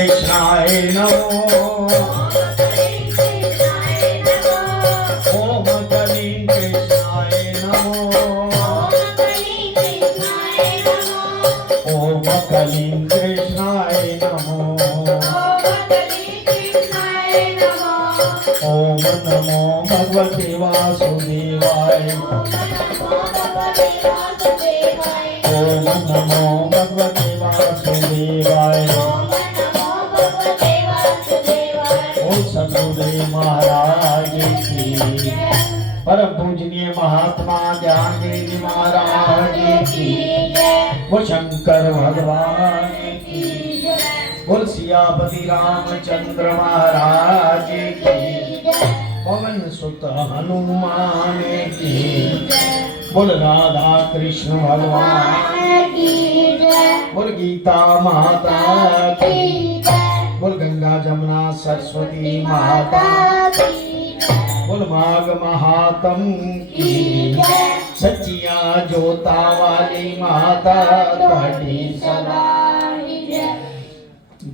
कृष्णाय नमो ओम कलीं कृष्णाय नमो ओम कलीं कृष्णाय नमो ओम नमो भगवते वासुदेवाय ओम नमो भगवते वासुदेवाय ओ सतगुरुदेव महाराज की परम पूजनीय महात्मा ज्ञान देव जी महाराज की वो शंकर भगवान की बोल सियापति रामचंद्र महाराज की पवन सुत हनुमान की बोल राधा कृष्ण भगवान की बोल गीता माता की बोल गंगा जमुना सरस्वती माता बोल माघ महात्म की सच्चिया जोता वाली माता ਤੁਹਾਡੀ सदा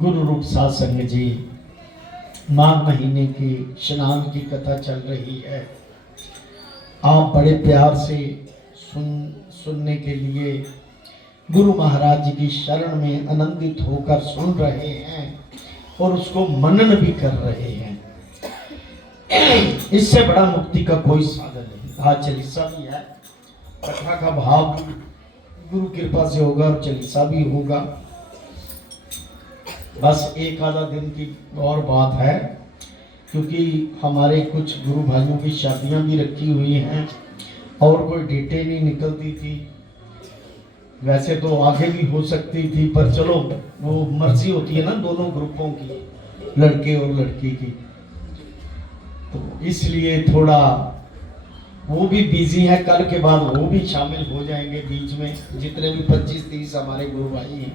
गुरु रूप सत्संग जी माघ महीने की स्नान की कथा चल रही है। आप बड़े प्यार से सुनने के लिए गुरु महाराज जी की शरण में आनंदित होकर सुन रहे हैं और उसको मनन भी कर रहे हैं। इससे बड़ा मुक्ति का कोई साधन नहीं। आज चालीसा भी है, कथा का भाव गुरु कृपा से होगा और चालीसा भी होगा। बस एक आधा दिन की और बात है, क्योंकि हमारे कुछ गुरु भाइयों की शादियां भी रखी हुई हैं और कोई डेटें नहीं निकलती थी। वैसे तो आगे भी हो सकती थी, पर चलो वो मर्जी होती है ना दोनों ग्रुपों की, लड़के और लड़की की, तो इसलिए थोड़ा वो भी बिजी है। कल के बाद वो भी शामिल हो जाएंगे बीच में। जितने भी 25-30 हमारे गुरु भाई हैं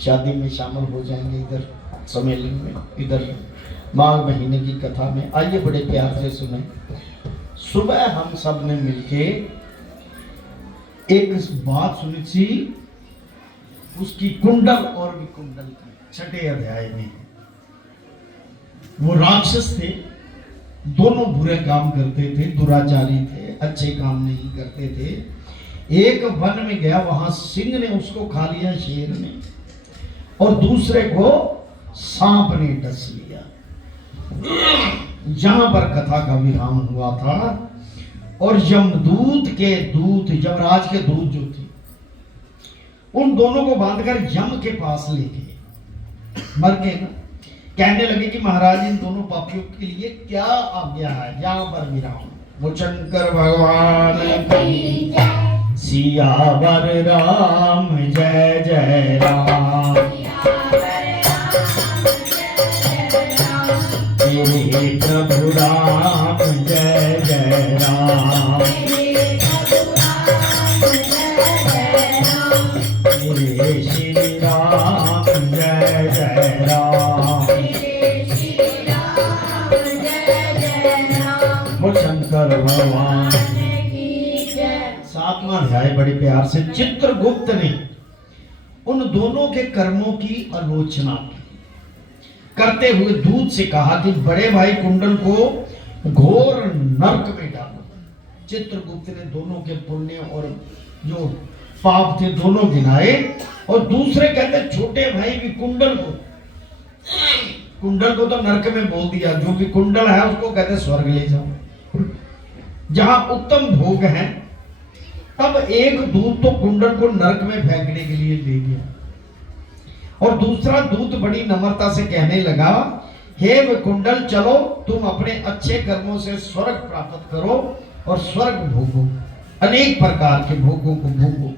शादी में शामिल हो जाएंगे इधर सम्मेलन में, इधर माघ महीने की कथा में। आइए बड़े प्यार से सुने। सुबह हम सब ने मिलके एक बात सुनी थी, उसकी कुंडल और विकुंडल की 6ठे अध्याय में। वो राक्षस थे, दोनों बुरे काम करते थे, दुराचारी थे, अच्छे काम नहीं करते थे। एक वन में गया, वहां सिंह ने उसको खा लिया, शेर ने, और दूसरे को सांप ने डस लिया। यहां पर कथा का विराम हुआ था। और यमदूत के दूत, यमराज के दूत जो थे, उन दोनों को बांधकर यम के पास ले गए। मर गए ना। कहने लगे कि महाराज इन दोनों पापियों के लिए क्या आज्ञा है। यहां पर विराम। वो शंकर भगवान की सियावर राम जय जय राम। मेरे प्रभु राम जय जय राम। मेरे श्री राम जय जय राम। वो शंकर भगवान। 7वां अध्याय बड़े प्यार से चित्रगुप्त ने उन दोनों के कर्मों की आलोचना करते हुए दूत से कहा कि बड़े भाई कुंडल को घोर नरक में डालो। चित्रगुप्त ने दोनों के पुण्य और जो पाप थे दोनों गिनाए, और दूसरे कहते छोटे भाई भी कुंडल को तो नरक में बोल दिया। जो भी कुंडल है उसको कहते स्वर्ग ले जाओ, जहां उत्तम भोग है। तब एक दूत तो कुंडल को नरक में फेंकने के लिए ले गया, और दूसरा दूत बड़ी नम्रता से कहने लगा, हे कुंडल चलो, तुम अपने अच्छे कर्मों से स्वर्ग प्राप्त करो और स्वर्ग भोगो, अनेक प्रकार के भोगों को भोगो।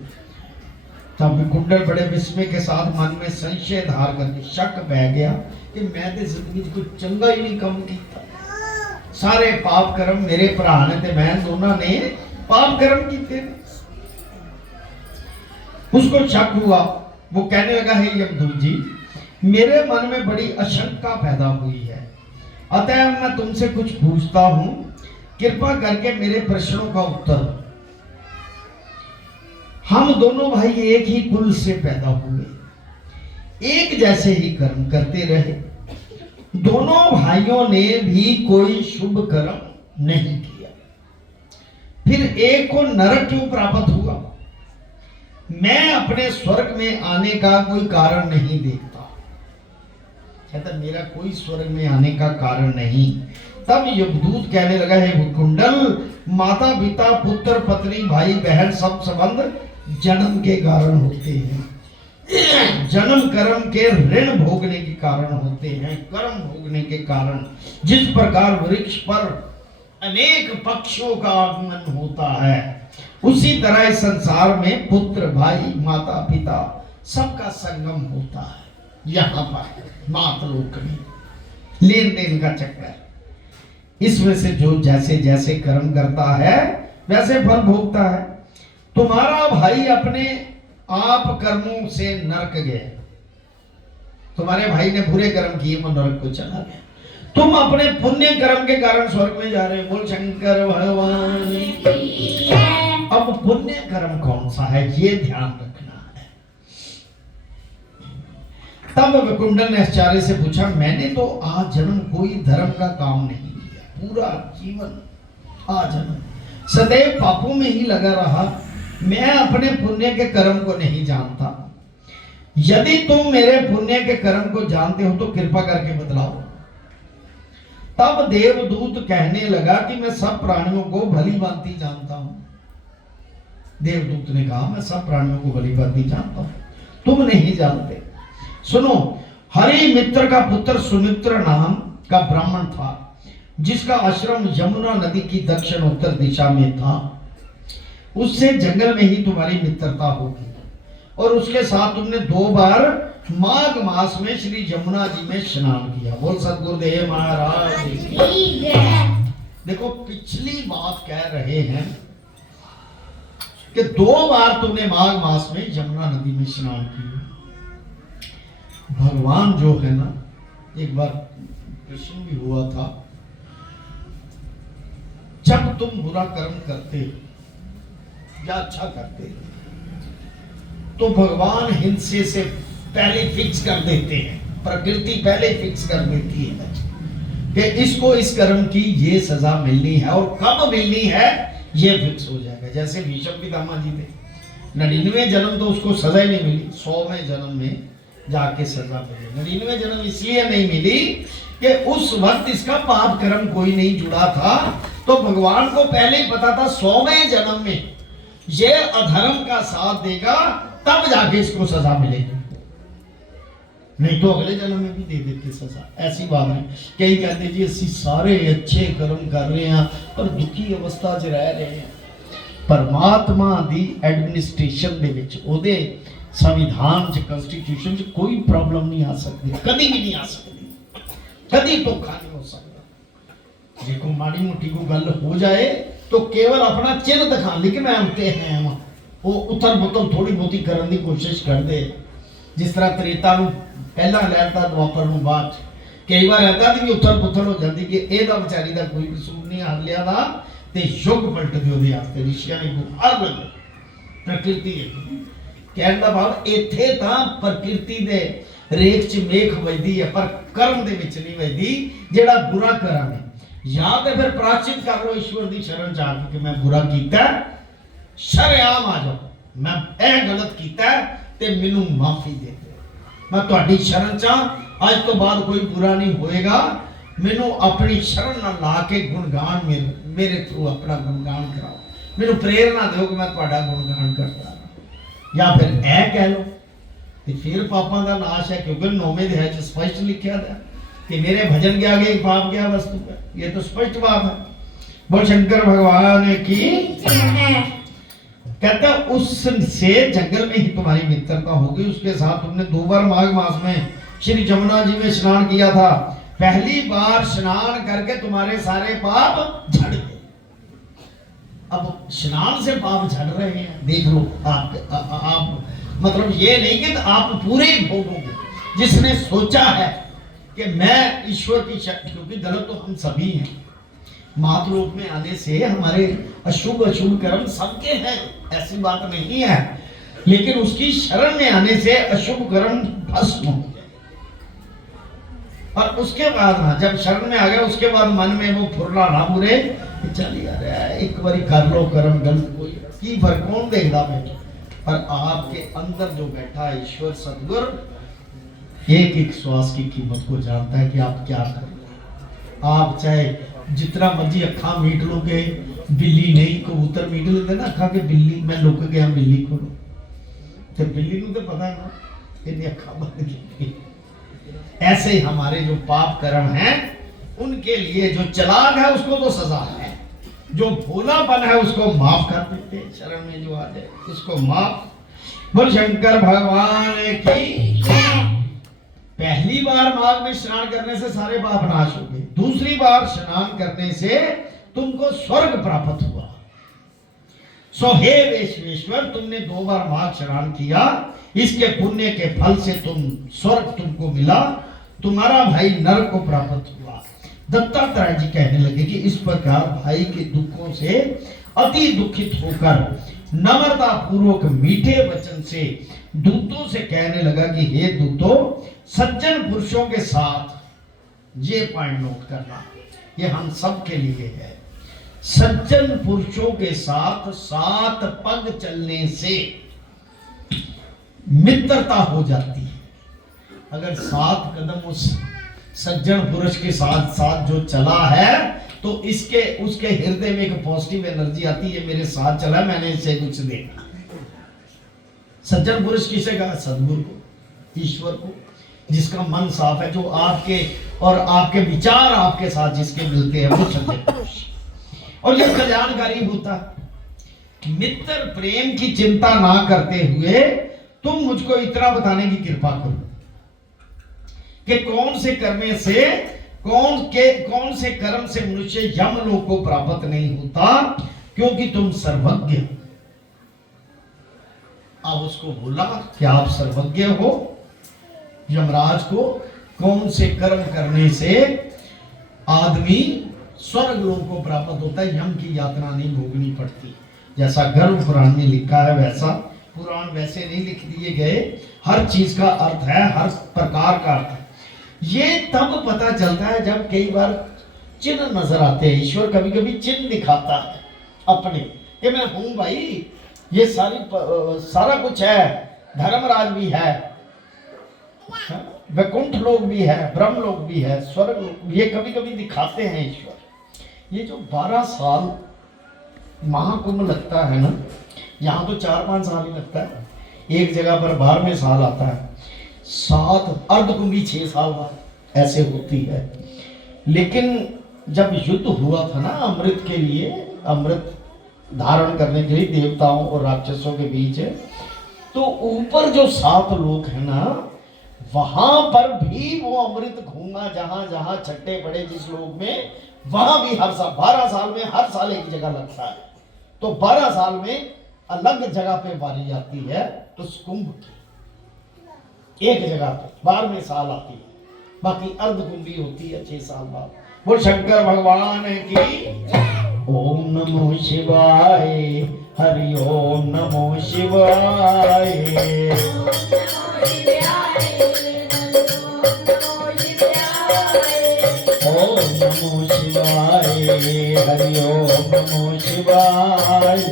तब कुंडल बड़े विस्मय के साथ मन में संशय धार करके शक बह गया कि मैं तो जिंदगी कुछ चंगा ही नहीं काम किया। सारे पाप कर्म मेरे भरा ने ते मैं दोनों ने पाप कर्म किए। उसको शक हुआ। वो कहने लगा, हे यमदूत जी, मेरे मन में बड़ी आशंका पैदा हुई है, अतः मैं तुमसे कुछ पूछता हूं, कृपा करके मेरे प्रश्नों का उत्तर। हम दोनों भाई एक ही कुल से पैदा हुए, एक जैसे ही कर्म करते रहे। दोनों भाइयों ने भी कोई शुभ कर्म नहीं किया। फिर एक को नरक क्यों प्राप्त हुआ? मैं अपने स्वर्ग में आने का कोई कारण नहीं देखता। कहता मेरा कोई स्वर्ग में आने का कारण नहीं। तब यमदूत कहने लगा, हे कुंडल, माता पिता पुत्र पत्नी भाई बहन सब संबंध जन्म के कारण होते हैं। जन्म कर्म के ऋण भोगने के कारण होते हैं, कर्म भोगने के कारण। जिस प्रकार वृक्ष पर अनेक पक्षियों का आगमन होता है, उसी तरह इस संसार में पुत्र भाई माता पिता सबका संगम होता है। यहाँ पर मातलोक में लेन देन का चक्कर। इसमें से जो जैसे जैसे कर्म करता है वैसे फल भोगता है। तुम्हारा भाई अपने आप कर्मों से नरक गए। तुम्हारे भाई ने बुरे कर्म किए, वो नरक को चला गया। तुम अपने पुण्य कर्म के कारण स्वर्ग में जा रहे हो। बोल शंकर भगवान। अब पुण्य कर्म कौन सा है, ये ध्यान रखना है। तब विकुंडल ने आचार्य से पूछा, मैंने तो आज जन्म कोई धर्म का काम नहीं किया। पूरा जीवन आज जन्म सदैव पापों में ही लगा रहा। मैं अपने पुण्य के कर्म को नहीं जानता। यदि तुम मेरे पुण्य के कर्म को जानते हो तो कृपा करके बतलाओ। तब देवदूत कहने लगा कि मैं सब प्राणियों को भली भांति जानता हूं। देवदूत ने कहा, मैं सब प्राणियों को भली भांति जानता हूं, तुम नहीं जानते। सुनो, हरि मित्र का पुत्र सुमित्र नाम का ब्राह्मण था, जिसका आश्रम यमुना नदी की दक्षिण उत्तर दिशा में था। उससे जंगल में ही तुम्हारी मित्रता होगी और उसके साथ तुमने 2 बार माघ मास में श्री यमुना जी में स्नान किया। बोल सद्गुरुदेव महाराज। देखो, पिछली बात कह रहे हैं कि 2 बार तुमने माघ मास में यमुना नदी में स्नान किया। भगवान जो है ना, एक बार प्रश्न भी हुआ था, जब तुम बुरा कर्म करते या अच्छा करते तो भगवान हिंसे से पहले फिक्स कर देते हैं। प्रकृति पहले फिक्स कर देती है कि इसको इस कर्म की ये सजा मिलनी है और कब मिलनी है ये फिक्स हो जाएगा। जैसे भीष्म पितामह जी थे, 99वें जन्म तो उसको सजा ही नहीं मिली, 100वें जन्म में जाके सजा मिली। 99वें जन्म इसलिए नहीं मिली कि उस वक्त इसका पाप कर्म कोई नहीं जुड़ा था, तो भगवान को पहले ही पता था 100वें जन्म में ये अधर्म का साथ देगा, तब जाके इसको सजा मिलेगी। नहीं तो अगले जन्म में भी दे देते सजा। ऐसी बात नहीं। कई कहते जी असि सारे अच्छे कर्म कर रहे हैं पर दुखी अवस्था च रह रहे हैं। परमात्मा दी एडमिनिस्ट्रेशन दे विच, ओदे संविधान च, कॉन्स्टिट्यूशन च कोई प्रॉब्लम नहीं आ सकती, कभी भी नहीं आ सकती, कभी धोखा नहीं हो सकता। जे को माड़ी मोटी को गल हो जाए तो केवल अपना चिन्ह दिखाने कि मैं उठते हैं, वो उथल पुथल थोड़ी बहुती करने की कोशिश कर दे। जिस तरह त्रेता ਨੂੰ ਪਹਿਲਾਂ ਲੈਤਾ ਦੁਆਪਰ ਨੂੰ ਬਾਅਦ ਕਈ ਵਾਰ ਐਦਾ ਦੀ ਵੀ ਉਥਲ ਪੁਥਲ ਹੋ ਜਾਂਦੀ ਕਿ ਇਹਦਾ ਵਿਚਾਰੀ ਦਾ ਕੋਈ ਕਸੂਰ ਨਹੀਂ, ਅਗਲਿਆਂ ਦਾ ਤੇ ਯੁੱਗ ਪਲਟਦੇ ਉਹਦੇ ਵਾਸਤੇ। ਰਿਸ਼ੀਆਂ ਨੇ ਅਲੱਗ ਪ੍ਰਕਿਰਤੀ ਹੈ। ਕਹਿਣ ਦਾ ਭਾਵ ਇੱਥੇ ਤਾਂ ਪ੍ਰਕਿਰਤੀ ਦੇ ਰੇਖ 'ਚ ਮੇਖ ਵੱਜਦੀ ਹੈ ਪਰ ਕਰਮ ਦੇ ਵਿੱਚ ਨਹੀਂ ਵੱਜਦੀ। ਜਿਹੜਾ ਬੁਰਾ ਕਰਾਂਗੇ ਜਾਂ ਤੇ ਫਿਰ ਪ੍ਰਾਸ਼ਚਿਤ ਕਰ ਲਓ ਈਸ਼ਵਰ ਦੀ ਸ਼ਰਨ 'ਚ ਆ ਕੇ ਕਿ ਮੈਂ ਬੁਰਾ ਕੀਤਾ, ਸ਼ਰੇਆਮ ਆ ਜਾਓ, ਮੈਂ ਇਹ ਗਲਤ ਕੀਤਾ ਤੇ ਮੈਨੂੰ ਮਾਫੀ ਦੇ ਦਿਓ। मैं तुहाडी शरण चा आज तो बाद कोई बुरा नहीं होएगा। मैनू अपनी शरण ना ला के गुणगान मेरे थ्रू अपना गुणगान कराओ, मैनू प्रेरणा दो कि मैं तुहाडा गुणगान करता। या फिर ऐ कह लो तो फिर पापां दा नाश है, क्योंकि 9वें अध्याय च स्पष्ट लिखा था कि मेरे भजन के आगे पाप क्या वस्तु है। ये तो स्पष्ट बात है। बोल शंकर भगवान की। कहता उससे जंगल में ही तुम्हारी मित्रता होगी। उसके साथ तुमने 2 बार माघ मास में श्री यमुना जी में स्नान किया था। पहली बार स्नान करके तुम्हारे सारे पाप झड़ गए। अब स्नान से पाप झड़ रहे हैं, देख लो आप मतलब ये नहीं कि आप पूरे भोगोगे। जिसने सोचा है कि मैं ईश्वर की शक्ति, क्योंकि गलत तो हम सभी हैं, मातलोक में आने से हमारे अशुभ अशुभ कर्म सबके हैं, ऐसी बात नहीं है। लेकिन उसकी शरण में आने से अशुभ कर्म भस्म हो गए। और उसके बाद ना जब शरण में आ गया, उसके बाद मन में वो फुरना ना बुरे, चल यार एक बारी कर लो कर्म, गलत कोई की फर्क कौन देखता बेटा। पर आपके अंदर जो बैठा है ईश्वर सदगुरु, एक एक श्वास की कीमत को जानता है कि आप क्या कर रहे हो। आप चाहे जितना मर्जी अखा मीट लोगे, बिल्ली नहीं, कबूतर मीट लेते ना अखा के, बिल्ली मैं लुक गया बिल्ली को, तो बिल्ली को तो पता है ना इन्हें अखा बंद की। ऐसे ही हमारे जो पाप कर्म हैं उनके लिए जो चालाक है उसको तो सजा है, जो भोलापन है उसको माफ कर देते हैं। शरण में जो आ जाए उसको माफ। बोल शंकर भगवान की। पहली बार माघ में स्नान करने से सारे पाप नाश हो गए, दूसरी बार स्नान करने से तुमको स्वर्ग प्राप्त हुआ। सो हे वैश्वेश्वर, तुमने 2 बार माघ स्नान किया, इसके पुण्य के फल से तुम स्वर्ग तुमको मिला, तुम्हारा भाई नरक को प्राप्त हुआ। दत्तात्रेय जी कहने लगे कि इस प्रकार भाई के दुखों से अति दुखित होकर नम्रता पूर्वक मीठे वचन से दूतों से कहने लगा कि हे दूतों, सज्जन पुरुषों के साथ, ये पॉइंट नोट करना, ये हम सब के लिए है, सज्जन पुरुषों के साथ 7 पग चलने से मित्रता हो जाती है। अगर 7 कदम उस सज्जन पुरुष के साथ साथ जो चला है तो इसके उसके हृदय में एक पॉजिटिव एनर्जी आती है, मेरे साथ चला, मैंने इसे कुछ देना। सज्जन पुरुष किसे कहा? सद्गुरु को, ईश्वर को, जिसका मन साफ है, जो आपके और आपके विचार आपके साथ जिसके मिलते हैं, वो सज्जन पुरुष। और ये कल्याणकारी होता है। मित्र प्रेम की चिंता ना करते हुए तुम मुझको इतना बताने की कृपा करो कि कौन से कर्म से मनुष्य यमलोक को प्राप्त नहीं होता, क्योंकि तुम सर्वज्ञ। अब उसको बोला कि आप सर्वज्ञ हो। यमराज को कौन से कर्म करने से आदमी स्वर्ग लोक को प्राप्त होता है, यम की यातना नहीं भोगनी पड़ती। जैसा गर्भ पुराण में लिखा है वैसा पुराण वैसे नहीं लिख दिए गए, हर चीज का अर्थ है, हर प्रकार का अर्थ है। ये तब पता चलता है जब कई बार चिन्ह नजर आते हैं। ईश्वर कभी कभी चिन्ह दिखाता है अपने, कि मैं हूं भाई, ये सारा कुछ है, धर्मराज भी है, वैकुंठ लोक भी है, ब्रह्म लोक भी है, स्वर्ग लोक भी, ये कभी कभी दिखाते हैं ईश्वर। ये जो 12 साल महाकुंभ लगता है ना, यहाँ तो 4-5 साल ही लगता है, एक जगह पर 12वें साल आता है, 7 अर्धकुंभी 6 साल बाद ऐसे होती है। लेकिन जब युद्ध हुआ था ना अमृत के लिए, अमृत धारण करने के लिए देवताओं और राक्षसों के बीच, तो ऊपर जो 7 लोक है ना, वहां पर भी वो अमृत घूमा, जहां जहां छट्टे पड़े जिस लोक में, वहां भी हर साल 12 साल में हर साल एक जगह लगता है। तो 12 साल में अलग जगह पे बारी आती है, तो कुंभ की एक जगह पे 12वें साल आती है, बाकी अर्धकुंभी होती है 6 साल बाद। बोल शंकर भगवान की। ओम नमो शिवाय, हरि ओम नमो शिवाय। ओम नमो शिवाय, हरि ओम नमो शिवाय।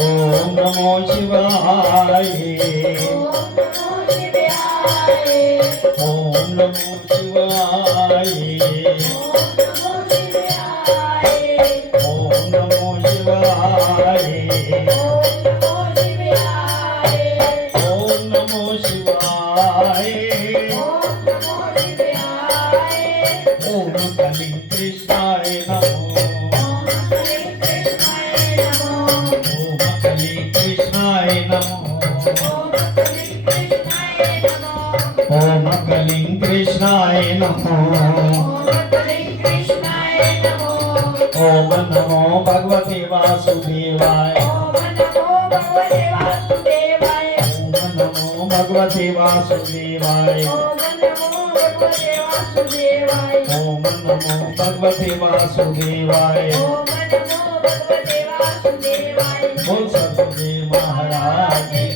ओम नमो शिवाय, ओम नमो शिवाय, ओम नमो शिवाय, ओम नमो शिवाय। ओम कलिं कृष्णाय नमो, ओम कलिं कृष्णाय नमो, ओम कलिं कृष्णाय नमो, ओम नमो भगवते वासुदेवाय, ओम नमो भगवते वासुदेवाय। भगवते वासुदेवाय। ओम नमो भगवते वासुदेवाय। ओम नमो भगवते वासुदेवाय। बोल सतगुरुदेव महाराज की